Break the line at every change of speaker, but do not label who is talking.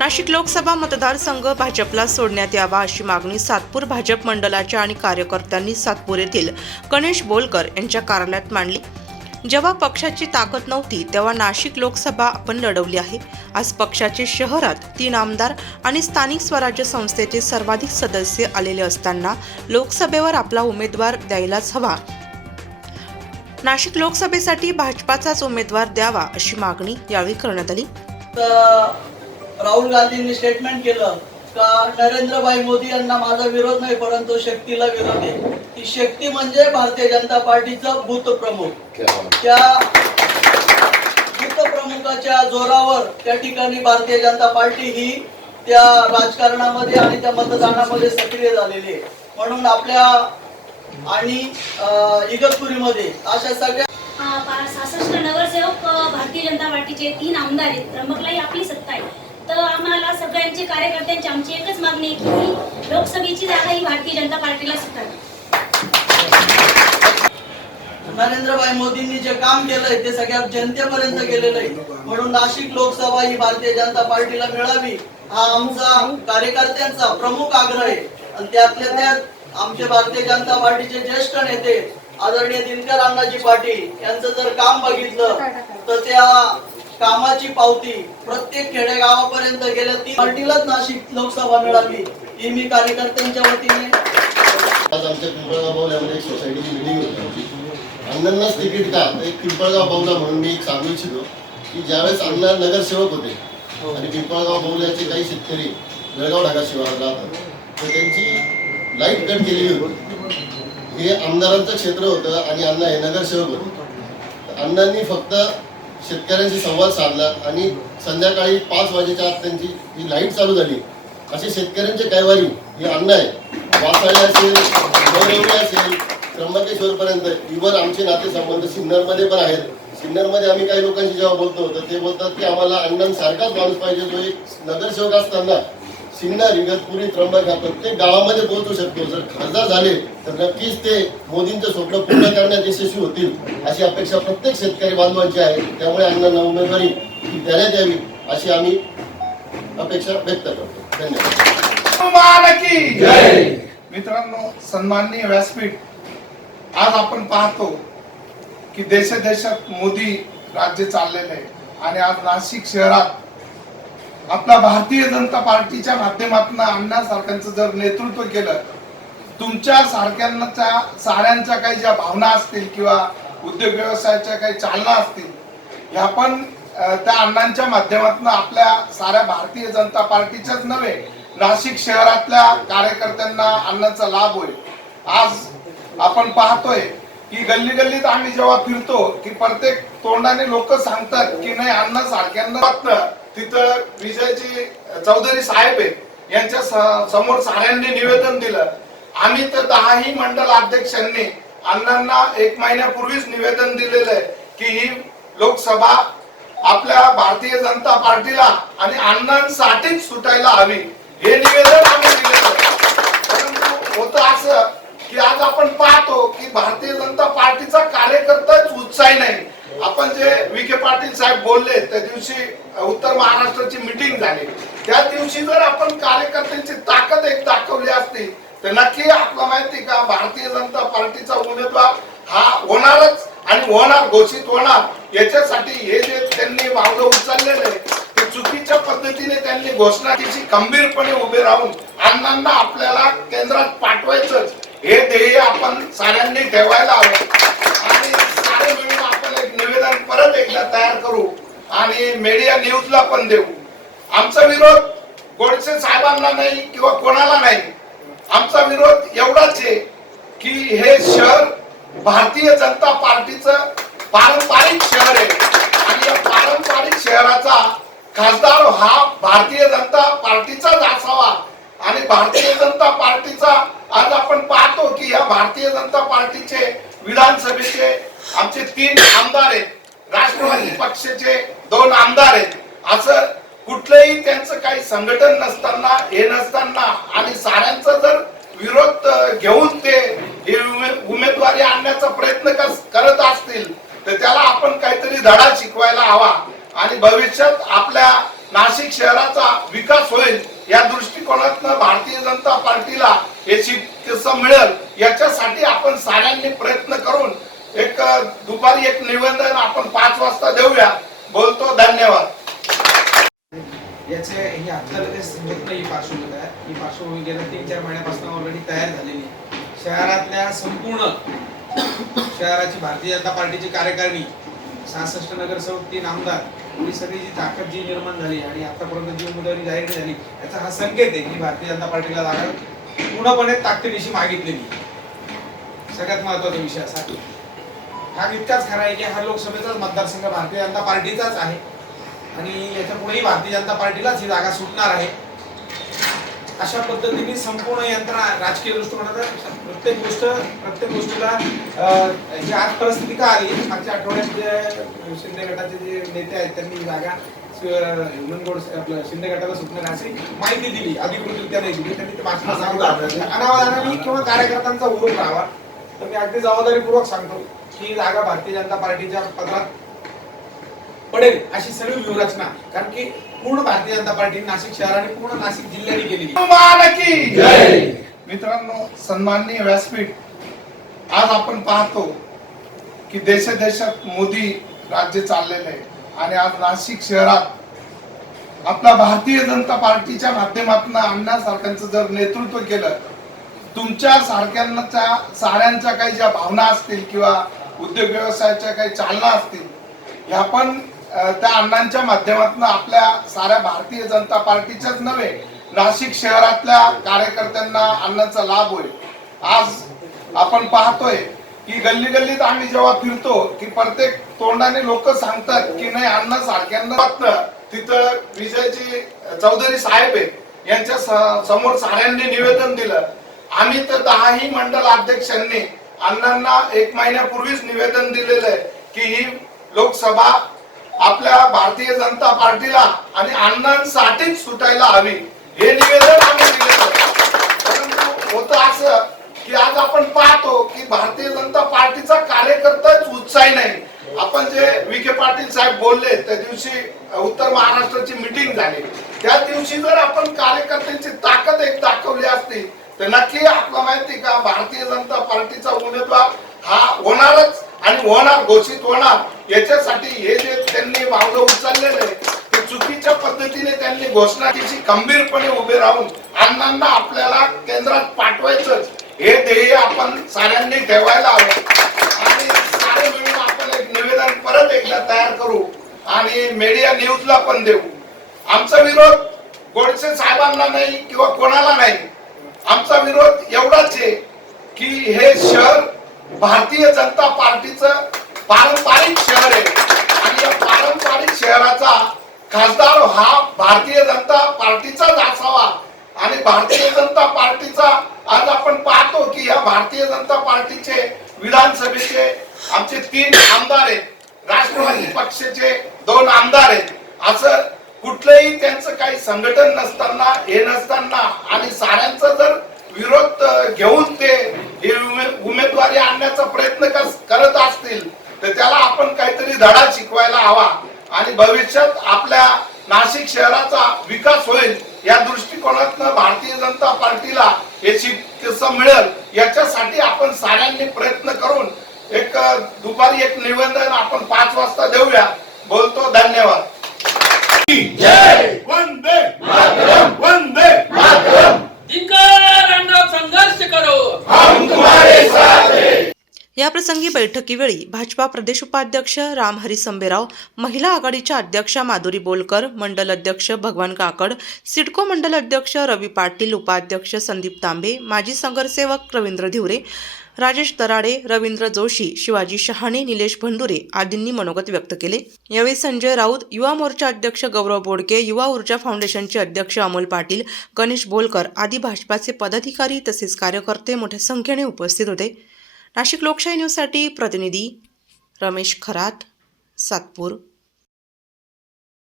नाशिक लोकसभा मतदारसंघ भाजपला सोडण्यात यावा अशी मागणी सातपूर भाजप मंडळाच्या आणि कार्यकर्त्यांनी सातपूर येथील गणेश बोलकर यांच्या कार्यालयात मांडली. जेव्हा पक्षाची ताकद नव्हती तेव्हा नाशिक लोकसभा आपण लढवली आहे. आज पक्षाचे शहरात तीन आमदार आणि स्थानिक स्वराज्य संस्थेचे सर्वाधिक सदस्य आलेले असताना लोकसभेवर आपला उमेदवार द्यायलाच हवा. नाशिक लोकसभेसाठी भाजपाचाच उमेदवार द्यावा अशी मागणी यावेळी करण्यात आली.
राहुल गांधींनी स्टेटमेंट केलं का नरेंद्रभाई मोदी यांना माझा विरोध नाही परंतु शक्तीला विरोध आहे. ती शक्ती म्हणजे भारतीय जनता पार्टीचं भूत प्रमुख. त्या भूत प्रमुखाच्या जोरावर त्या ठिकाणी भारतीय जनता पार्टी ही त्या राजकारणामध्ये आणि त्या मतदानामध्ये सक्रिय झालेली आहे. म्हणून आपल्या आणि इगतपुरीमध्ये अशा सगळ्या
सहासष्ट नगरसेवक भारतीय जनता पार्टीचे तीन आमदार आहेत. त्र्यंबकलाही आपली सत्ता आहे. तर आम्हाला सगळ्यांचे कार्यकर्त्यांची आमची एकच मागणी आहे की लोकसभेची जागा ही भारतीय जनता पार्टीला सुटावी.
नरेंद्रभाई मोदींनी जे काम केलंय ते सगळ्या जनतेपर्यंत गेलेलं आहे. म्हणून नाशिक लोकसभा ही भारतीय जनता पार्टीला मिळावी हा आमचा कार्यकर्त्यांचा प्रमुख आग्रह आहे. आणि त्यातल्या त्यात आमचे भारतीय जनता पार्टीचे ज्येष्ठ नेते आदरणीय दिनकर अण्णाजी पाटील यांचं जर काम बघितलं तर त्या कामाची पावती प्रत्येक खेडेगावापर्यंत गेल्या ती पार्टीलाच नाशिक लोकसभा मिळाली. ही मी कार्यकर्त्यांच्या वतीने.
आज आमच्या पिंपळगाव बावल्यामध्ये एक सोसायटीची मिटिंग होती आमची. अण्णांनाच तिकीट का? तर एक पिंपळगाव बावला म्हणून मी एक सांगू इच्छितो की ज्यावेळेस अण्णा नगरसेवक होते आणि पिंपळगाव बावल्याचे काही शेतकरी बेळगाव ढाका शिवारात राहतात तर त्यांची लाइट कट केलेली होती. हे आमदारांचं क्षेत्र होतं आणि अण्णा हे नगरसेवक होते. अण्णांनी फक्त शेतकऱ्यांशी संवाद साधला आणि संध्याकाळी पाच वाजेच्या आत त्यांची जी लाइट चालू झाली असे शेतकऱ्यांचे कैवारी हे अन्न आहे. वासाळे असेल गौरवणी असेल त्र्यंबकेश्वर पर्यंत आमचे नातेसंबंध सिन्नरमध्ये पण आहेत. सिन्नरमध्ये आम्ही काही लोकांशी जेव्हा बोलतो तर ते बोलतात की आम्हाला अण्णांसारखाच माणूस पाहिजे जो एक नगरसेवक असताना सिन्नर इगतपुरी त्र्यंबक प्रत्येक गावामध्ये पोहोचू शकतो. जर खासदार झाले तर नक्कीच ते मोदींचं स्वप्न पूर्ण करण्यात यशस्वी होतील. अशी अपेक्षा प्रत्येक शेतकरी बांधवांची आहे. त्यामुळे अण्णांना उमेदवारी ही देण्यात यावी अशी आम्ही अपेक्षा व्यक्त करतो. धन्यवाद.
मित्रांनो सन्माननीय व्यासपीठ आज आपण पाहतो की देशादेशात मोदी राज्य चाललेलं आहे. आणि आज नाशिक शहरात आपला भारतीय जनता पार्टीच्या माध्यमातून अण्णा सारख्यांचं जर नेतृत्व केलं तुमच्या सारख्यांच्या साऱ्यांच्या काही ज्या भावना असतील किंवा उद्योग व्यवसायाच्या काही चालना असतील ह्या पण त्या अण्णांच्या माध्यमातून आपल्या साऱ्या भारतीय जनता पार्टीच्याच नव्हे नाशिक शहरातल्या कार्यकर्त्यांना अण्णांचा लाभ होईल. आज आपण पाहतोय की गल्ली गल्लीत आम्ही जेव्हा फिरतो की प्रत्येक तोंडाने लोक सांगतात की नाही अण्णा सारख्यांना तिथं विजयजी चौधरी साहेब आहे यांच्या समोर साऱ्यांनी निवेदन दिलं. आम्ही तर दहाही मंडल अध्यक्षांनी अण्णांना एक महिन्यापूर्वीच निवेदन दिलेलं आहे की ही लोकसभा आपल्या भारतीय जनता पार्टीला आणि अण्णांसाठीच सुटायला हवी. हे निवेदन आम्ही दिलेलं आहे. परंतु होतं असं की आज आपण पाहतो की भारतीय जनता पार्टीचा कार्यकर्ताच उत्साही नाही. आपण जे विखे पाटील साहेब बोलले त्या दिवशी उत्तर महाराष्ट्राची मिटिंग झाली. त्या दिवशी जर आपण कार्यकर्त्यांची ताकद एक दाखवली असती तर नक्की आपला माहिती का? भारतीय जनता पार्टीचा उमेदवार हा होणारच आणि होणार घोषित होणार. याच्यासाठी हे जे त्यांनी मार्ग उचललेले ते चुकीच्या पद्धतीने त्यांनी घोषणा केली खंबीरपणे उभे राहून अण्णांना आपल्याला केंद्रात पाठवायचंच. हे ध्येय आपण साऱ्यांनी ठेवायला हवं. मीडिया तयार करू आणि मीडिया न्यूजला पण देऊ. आमचा विरोध गोडसे साहेबांना नाही किंवा कोणाला नाही. आमचा विरोध एवढाच आहे की हे शहर भारतीय जनता पार्टीचं पारंपरिक शहर आहे. आणि या पारंपरिक शहराचा खासदार हा भारतीय जनता पार्टीचाच असावा. आणि भारतीय जनता पार्टीचा आज आपण पाहतो की या भारतीय जनता पार्टीचे विधानसभेचे आमचे तीन आमदार आहेत. राष्ट्रवादी पक्षाचे दोन आमदार आहेत. असं कुठलंही त्यांचं काही संघटन नसताना हे नसताना आणि साऱ्यांचा जर विरोध घेऊन ते हे उमेदवारी आणण्याचा प्रयत्न कस- करत असतील तर त्याला आपण काहीतरी धडा शिकवायला हवा आणि भविष्यात आपल्या नाशिक शहराचा विकास होईल या दृष्टिकोनातनं भारतीय जनता पार्टीला हे सीट कसं मिळेल याच्यासाठी आपण साऱ्यांनी प्रयत्न करून एक अ, दुपारी एक निवेदन आपण पाच वाजता देऊया. बोलतो धन्यवाद.
याचे हे आत्ता लगेच होत नाही ही पार्श्वभूमी ही पार्श्वभूमी गेल्या तीन चार महिन्यापासून ऑलरेडी तयार झालेली आहे. शहरातल्या संपूर्ण शहराची भारतीय जनता पार्टीची कार्यकारिणी सहासष्ट नगरसेवक तीन आमदार ही सगळी जी ताकद जी निर्माण झाली आणि आतापर्यंत जी उमेदवारी जाहीर झाली याचा हा संकेत आहे की भारतीय जनता पार्टीला जागा पूर्णपणे ताकदीनिशी मागितलेली सगळ्यात महत्त्वाचा विषय असा हा इतकाच खरा आहे की हा लोकसभेचाच मतदारसंघ भारतीय जनता पार्टीचाच आहे. आणि याच्या पुढेही भारतीय जनता पार्टीलाच ही जागा सुटणार आहे. अशा पद्धतीने संपूर्ण यंत्रणा राजकीय दृष्टिकोनात प्रत्येक गोष्ट प्रत्येक गोष्टीला ही आज परिस्थिती का आली मागच्या आठवड्यात जे शिंदे गटाचे जे नेते आहेत त्यांनी जागा हिमनगोड आपलं शिंदे गटाला सुटणार अशी माहिती दिली अधिकृतरित्या नाही दिली त्यांनी ते भाषणात सांगितलं अनावधानाने किंवा कार्यकर्त्यांचा उरूप राहावा. तर मी अगदी जबाबदारीपूर्वक सांगतो की ही जागा भारतीय जनता पार्टीच्या पदरात पडेल अशी सगळी व्यूहरचना. कारण की पूर्ण भारतीय जनता पार्टी नाशिक शहर आणि पूर्ण नाशिक जिल्ह्याने केलेली. आहे.
हनुमान की मित्रांनो सन्माननीय व्यासपीठ आज आपण पाहतो की देशादेशात मोदी राज्य चाललेलं आहे आणि आज नाशिक शहरात आपला भारतीय जनता पार्टीच्या माध्यमातून अण्णा सारख्यांचं जर नेतृत्व केलं तुमच्या सारख्यांच्या साऱ्यांच्या काही ज्या भावना असतील किंवा उद्योग व्यवसायाच्या काही चालना असतील ह्या पण त्या अण्णांच्या माध्यमातून आपल्या साऱ्या भारतीय जनता पार्टीच्याच नव्हे नाशिक शहरातल्या कार्यकर्त्यांना अण्णांचा लाभ होईल. आज आपण पाहतोय की गल्ली गल्लीत आम्ही जेव्हा फिरतो की प्रत्येक तोंडाने लोक सांगतात की नाही अण्णा सारख्यांना तिथं विजयजी चौधरी साहेब आहेत यांच्या समोर साऱ्यांनी निवेदन दिलं. आम्ही तर दहाही मंडल अध्यक्षांनी अण्णांना एक महिन्यापूर्वीच निवेदन दिलेलं आहे की ही लोकसभा आपल्या भारतीय जनता पार्टीला आणि अण्णांसाठीच सुटायला हवी. हे निवेदन आम्ही दिलेलं आहे. परंतु होतं असं की आज आपण पाहतो की भारतीय जनता पार्टीचा कार्यकर्ताच उत्साही नाही. आपण जे विखे पाटील साहेब बोलले त्या दिवशी उत्तर महाराष्ट्राची मिटिंग झाली. त्या दिवशी जर आपण कार्यकर्त्यांची ताकद एक दाखवली असती तर नक्की आपला माहिती का भारतीय जनता पार्टीचा उमेदवार हा होणारच आणि होणार घोषित होणार. याच्यासाठी हे जे त्यांनी पावलं उचललेले ते चुकीच्या पद्धतीने त्यांनी घोषणा केली खंबीरपणे उभे राहून. अण्णांना आपल्याला केंद्रात पाठवायचंच. हे ध्येय आपण साऱ्यांनी ठेवायला हवं. आणि सारे मिळून आपण एक निवेदन परत एकदा तयार करू आणि मीडिया न्यूजला पण देऊ. आमचा विरोध गोडसे साहेबांना नाही किंवा कोणाला नाही. आमचा विरोध एवढाच आहे की हे शहर भारतीय जनता पार्टीचं पारंपरिक शहर आहे. आणि या पारंपरिक शहराचा खासदार हा भारतीय जनता पार्टीचाच असावा. आणि भारतीय जनता पार्टीचा आज आपण पाहतो की या भारतीय जनता पार्टीचे विधानसभेचे आमचे तीन आमदार आहेत. राष्ट्रवादी पक्षाचे दोन आमदार आहेत. असं कुठलंही त्यांचं काही संघटन नसताना हे नसताना आणि साऱ्यांचा जर विरोध अ, घेऊन ते हे उमे- उमेदवारी आणण्याचा प्रयत्न करत असतील तर त्याला आपण काहीतरी धडा शिकवायला हवा. आणि भविष्यात आपल्या नाशिक शहराचा विकास होईल या दृष्टिकोनातनं भारतीय जनता पार्टीला हे मिळेल. याच्यासाठी आपण साऱ्यांनी प्रयत्न करून एक दुपारी एक निवेदन आपण पाच वाजता देऊया. बोलतो धन्यवाद.
वंदे वंदे
संघर्ष करो।
याप्रसंगी बैठकीवेळी भाजपा प्रदेश उपाध्यक्ष रामहरी संबेराव महिला आघाडीच्या अध्यक्षा माधुरी बोलकर मंडल अध्यक्ष भगवान काकड सिडको मंडल अध्यक्ष रवी पाटील उपाध्यक्ष संदीप तांबे माजी संघर्सेवक रवींद्र धिवरे राजेश दराडे रवींद्र जोशी शिवाजी शहाणे निलेश भंडुरे आदींनी मनोगत व्यक्त केले. यावेळी संजय राऊत युवा मोर्चा अध्यक्ष गौरव बोडके युवा ऊर्जा फाउंडेशनचे अध्यक्ष अमोल पाटील गणेश बोलकर आदी भाजपाचे पदाधिकारी तसेच कार्यकर्ते मोठ्या संख्येने उपस्थित होते. नाशिक लोकशाही न्यूजसाठी प्रतिनिधी रमेश खरात सातपूर.